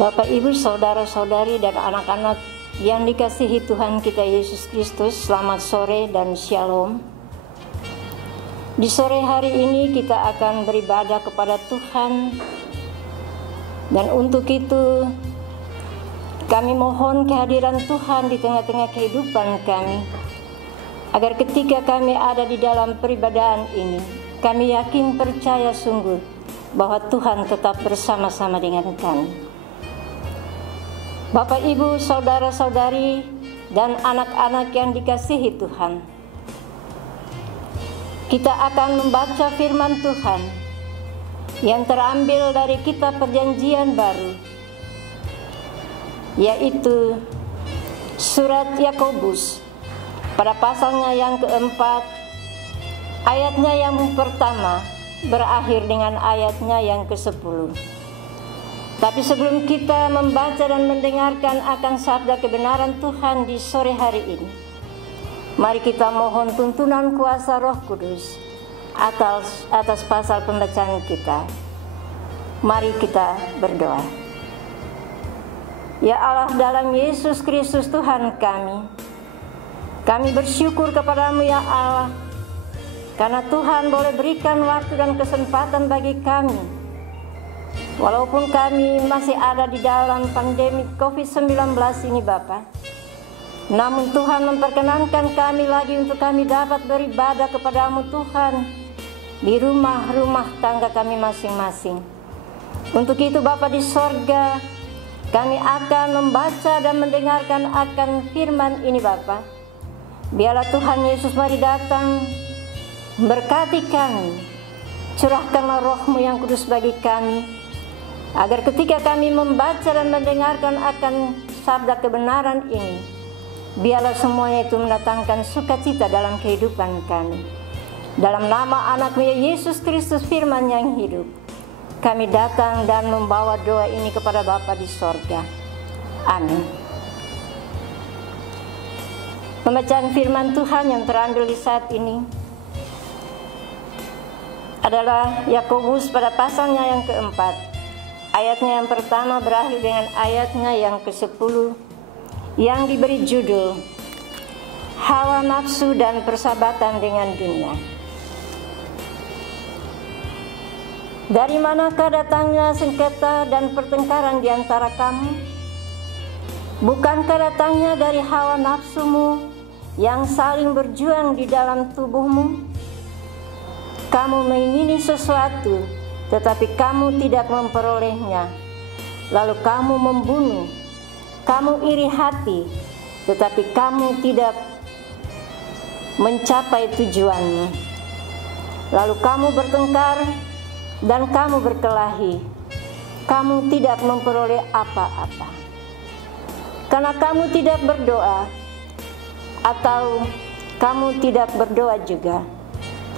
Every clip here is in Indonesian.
Bapak, Ibu, saudara-saudari, dan anak-anak yang dikasihi Tuhan kita Yesus Kristus, selamat sore dan shalom. Di sore hari ini kita akan beribadah kepada Tuhan, dan untuk itu kami mohon kehadiran Tuhan di tengah-tengah kehidupan kami, agar ketika kami ada di dalam peribadahan ini, kami yakin percaya sungguh bahwa Tuhan tetap bersama-sama dengan kami. Bapak, Ibu, saudara-saudari, dan anak-anak yang dikasihi Tuhan, kita akan membaca firman Tuhan yang terambil dari kitab Perjanjian Baru, yaitu surat Yakobus pada pasalnya yang keempat, ayatnya yang pertama berakhir dengan ayatnya yang ke-10. Tapi sebelum kita membaca dan mendengarkan akan sabda kebenaran Tuhan di sore hari ini, mari kita mohon tuntunan kuasa Roh Kudus atas pasal pembacaan kita. Mari kita berdoa. Ya Allah, dalam Yesus Kristus Tuhan kami bersyukur kepadamu ya Allah, karena Tuhan boleh berikan waktu dan kesempatan bagi kami. Walaupun kami masih ada di dalam pandemi COVID-19 ini Bapa, namun Tuhan memperkenankan kami lagi untuk kami dapat beribadah kepadamu Tuhan di rumah-rumah tangga kami masing-masing. Untuk itu Bapa di sorga, kami akan membaca dan mendengarkan akan firman ini Bapa. Biarlah Tuhan Yesus mari datang, berkati kami, curahkanlah Roh-Mu yang kudus bagi kami, agar ketika kami membaca dan mendengarkan akan sabda kebenaran ini, biarlah semuanya itu mendatangkan sukacita dalam kehidupan kami. Dalam nama anak-Mu Yesus Kristus firman yang hidup, kami datang dan membawa doa ini kepada Bapa di sorga. Amin. Pembacaan firman Tuhan yang terambil di saat ini adalah Yakobus pada pasalnya yang keempat. Ayatnya yang pertama berakhir dengan ayatnya yang ke-10 yang diberi judul Hawa Nafsu dan Persahabatan dengan Dunia. Dari manakah datangnya sengketa dan pertengkaran di antara kamu? Bukankah datangnya dari hawa nafsumu yang saling berjuang di dalam tubuhmu? Kamu mengingini sesuatu, tetapi kamu tidak memperolehnya. Lalu kamu membunuh, kamu iri hati, tetapi kamu tidak mencapai tujuanmu. Lalu kamu bertengkar dan kamu berkelahi, kamu tidak memperoleh apa-apa. Karena kamu tidak berdoa, atau kamu tidak berdoa juga,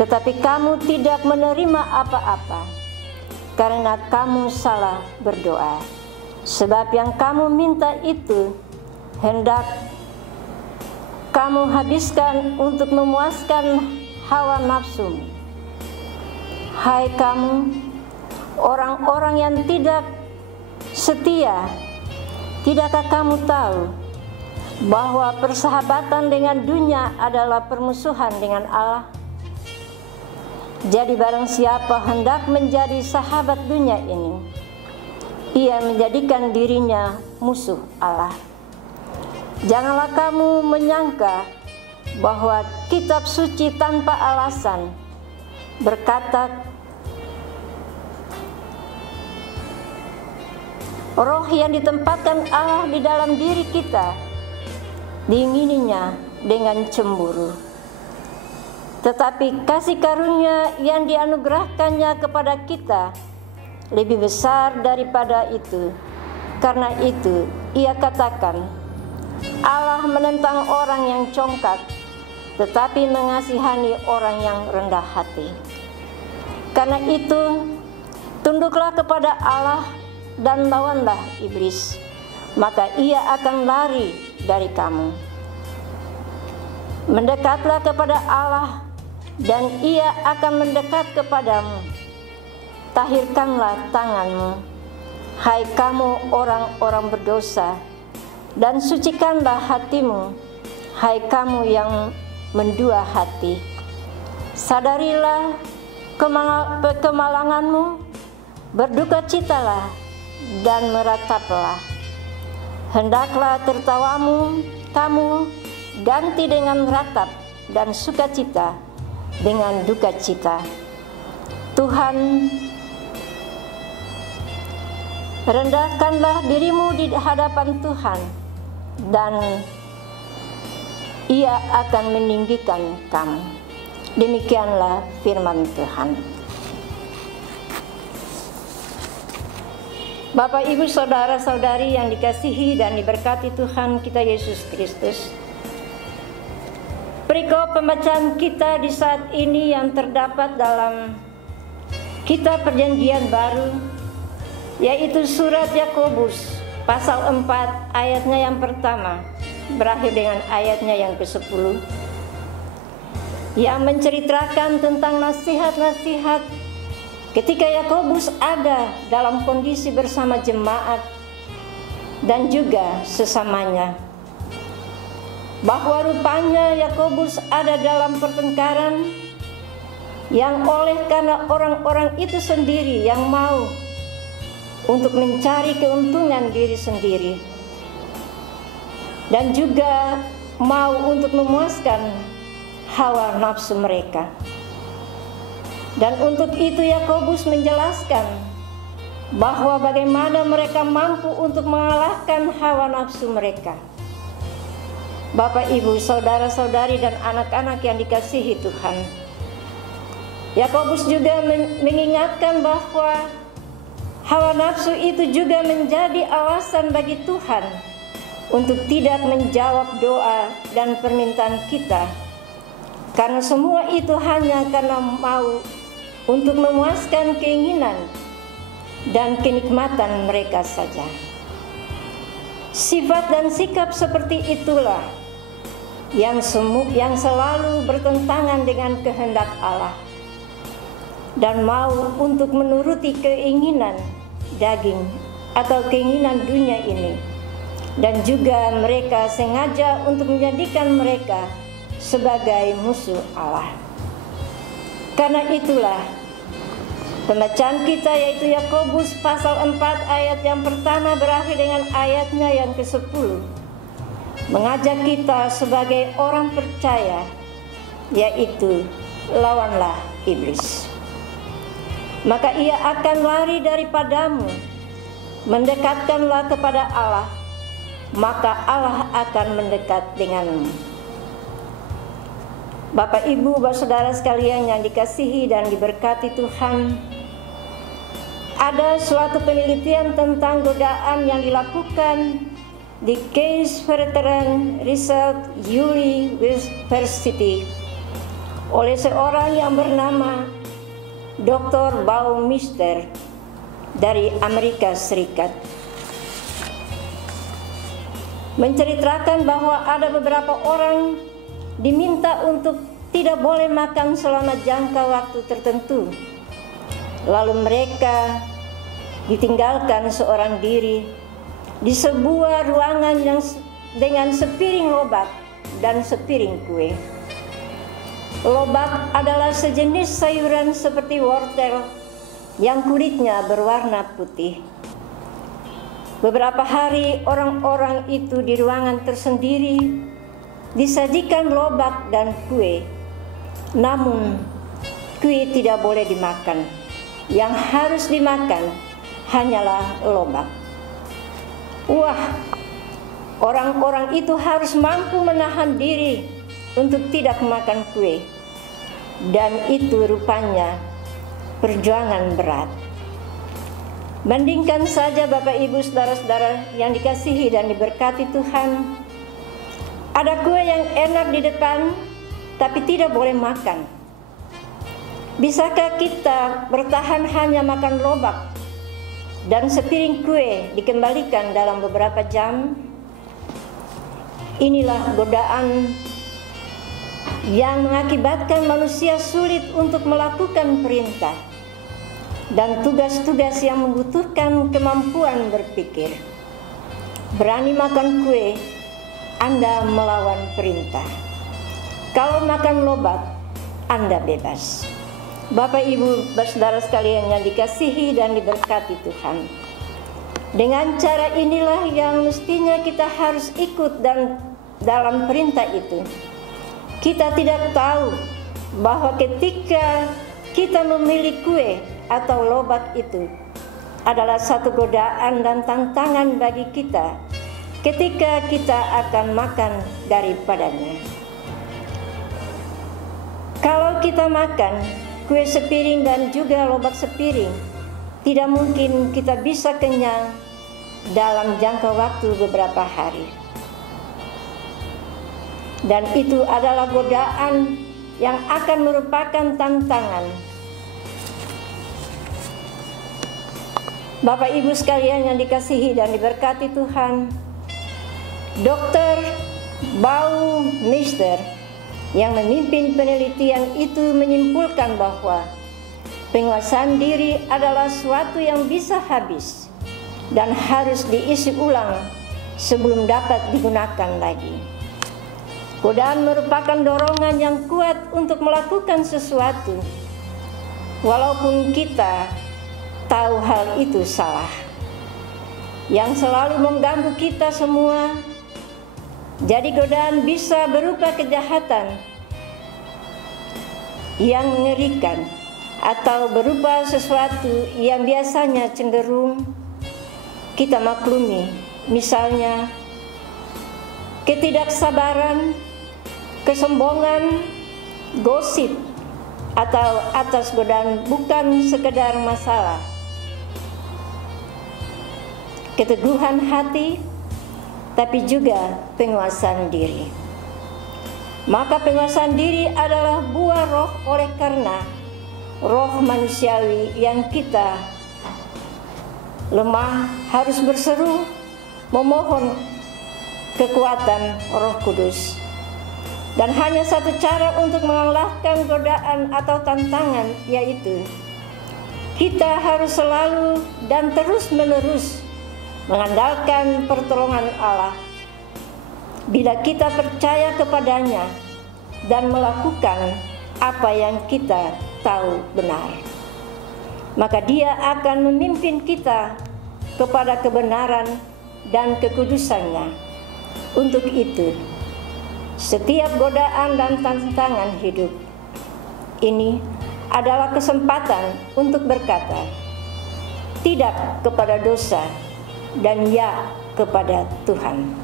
tetapi kamu tidak menerima apa-apa, karena kamu salah berdoa. Sebab yang kamu minta itu hendak kamu habiskan untuk memuaskan hawa nafsu. Hai kamu, orang-orang yang tidak setia, tidakkah kamu tahu bahwa persahabatan dengan dunia adalah permusuhan dengan Allah? Jadi barang siapa hendak menjadi sahabat dunia ini, ia menjadikan dirinya musuh Allah. Janganlah kamu menyangka bahwa kitab suci tanpa alasan berkata, roh yang ditempatkan Allah di dalam diri kita diingininya dengan cemburu. Tetapi kasih karunia yang dianugerahkannya kepada kita lebih besar daripada itu. Karena itu ia katakan, Allah menentang orang yang congkak, tetapi mengasihani orang yang rendah hati. Karena itu tunduklah kepada Allah dan lawanlah iblis, maka ia akan lari dari kamu. Mendekatlah kepada Allah dan ia akan mendekat kepadamu. Tahirkanlah tanganmu, hai kamu orang-orang berdosa, dan sucikanlah hatimu, hai kamu yang mendua hati. Sadarilah kemalanganmu, berdukacitalah dan merataplah. Hendaklah tertawamu kamu ganti dengan ratap, dan sukacita dengan dukacita. Tuhan, rendahkanlah dirimu di hadapan Tuhan, dan Ia akan meninggikan kamu. Demikianlah firman Tuhan. Bapak, Ibu, saudara-saudari yang dikasihi dan diberkati Tuhan kita Yesus Kristus, perikop pembacaan kita di saat ini yang terdapat dalam Kitab Perjanjian Baru, yaitu surat Yakobus pasal 4 ayatnya yang pertama berakhir dengan ayatnya yang ke-10, yang menceritakan tentang nasihat-nasihat ketika Yakobus ada dalam kondisi bersama jemaat dan juga sesamanya, bahwa rupanya Yakobus ada dalam pertengkaran yang oleh karena orang-orang itu sendiri yang mau untuk mencari keuntungan diri sendiri, dan juga mau untuk memuaskan hawa nafsu mereka. Dan untuk itu Yakobus menjelaskan bahwa bagaimana mereka mampu untuk mengalahkan hawa nafsu mereka. Bapak, Ibu, saudara-saudari dan anak-anak yang dikasihi Tuhan, Yakobus juga mengingatkan bahwa hawa nafsu itu juga menjadi alasan bagi Tuhan untuk tidak menjawab doa dan permintaan kita, karena semua itu hanya karena mau untuk memuaskan keinginan dan kenikmatan mereka saja. Sifat dan sikap seperti itulah yang selalu bertentangan dengan kehendak Allah, dan mau untuk menuruti keinginan daging atau keinginan dunia ini, dan juga mereka sengaja untuk menjadikan mereka sebagai musuh Allah. Karena itulah pembacaan kita, yaitu Yakobus pasal 4 ayat yang pertama berakhir dengan ayatnya yang ke-10, mengajak kita sebagai orang percaya, yaitu lawanlah iblis, maka ia akan lari daripadamu. Mendekatkanlah kepada Allah, maka Allah akan mendekat denganmu. Bapak, Ibu, saudara sekalian yang dikasihi dan diberkati Tuhan, ada suatu penelitian tentang godaan yang dilakukan di Case Veteran Research University oleh seorang yang bernama Dr. Baumeister dari Amerika Serikat, menceritakan bahwa ada beberapa orang diminta untuk tidak boleh makan selama jangka waktu tertentu. Lalu mereka ditinggalkan seorang diri di sebuah ruangan yang dengan sepiring lobak dan sepiring kue. Lobak adalah sejenis sayuran seperti wortel yang kulitnya berwarna putih. Beberapa hari orang-orang itu di ruangan tersendiri disajikan lobak dan kue, namun kue tidak boleh dimakan. Yang harus dimakan hanyalah lobak. Wah, orang-orang itu harus mampu menahan diri untuk tidak makan kue, dan itu rupanya perjuangan berat. Bandingkan saja Bapak, Ibu, saudara-saudara yang dikasihi dan diberkati Tuhan, ada kue yang enak di depan tapi tidak boleh makan. Bisakah kita bertahan hanya makan lobak dan sepiring kue dikembalikan dalam beberapa jam? Inilah godaan yang mengakibatkan manusia sulit untuk melakukan perintah, dan tugas-tugas yang membutuhkan kemampuan berpikir. Berani makan kue, Anda melawan perintah. Kalau makan lobak, Anda bebas. Bapak, Ibu, saudara sekalian yang dikasihi dan diberkati Tuhan. Dengan cara inilah yang mestinya kita harus ikut dan dalam perintah itu. Kita tidak tahu bahwa ketika kita memilih kue atau lobak itu adalah satu godaan dan tantangan bagi kita ketika kita akan makan daripadanya. Kalau kita makan kue sepiring dan juga lobak sepiring, tidak mungkin kita bisa kenyang dalam jangka waktu beberapa hari. Dan itu adalah godaan yang akan merupakan tantangan. Bapak Ibu sekalian yang dikasihi dan diberkati Tuhan, Dr. Baumeister yang memimpin penelitian itu menyimpulkan bahwa penguasaan diri adalah suatu yang bisa habis dan harus diisi ulang sebelum dapat digunakan lagi. Godaan merupakan dorongan yang kuat untuk melakukan sesuatu, walaupun kita tahu hal itu salah, yang selalu mengganggu kita semua. Jadi godaan bisa berupa kejahatan yang mengerikan atau berupa sesuatu yang biasanya cenderung kita maklumi, misalnya ketidaksabaran, kesombongan, gosip, atau atas godaan bukan sekedar masalah, keteguhan hati, tapi juga penguasaan diri. Maka penguasaan diri adalah buah roh oleh karena roh manusiawi yang kita lemah harus berseru memohon kekuatan Roh Kudus. Dan hanya satu cara untuk mengalahkan godaan atau tantangan, yaitu kita harus selalu dan terus-menerus mengandalkan pertolongan Allah. Bila kita percaya kepadanya dan melakukan apa yang kita tahu benar, maka Dia akan memimpin kita kepada kebenaran dan kekudusannya. Untuk itu, setiap godaan dan tantangan hidup ini adalah kesempatan untuk berkata tidak kepada dosa dan ya kepada Tuhan.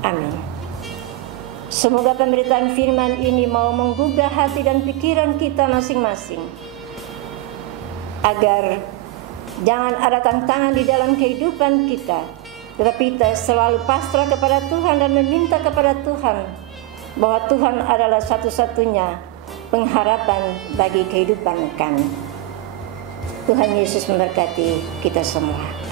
Amin. Semoga pemberitaan firman ini mau menggugah hati dan pikiran kita masing-masing, agar jangan ada tantangan di dalam kehidupan kita, tetapi kita selalu pasrah kepada Tuhan dan meminta kepada Tuhan bahwa Tuhan adalah satu-satunya pengharapan bagi kehidupan kami. Tuhan Yesus memberkati kita semua.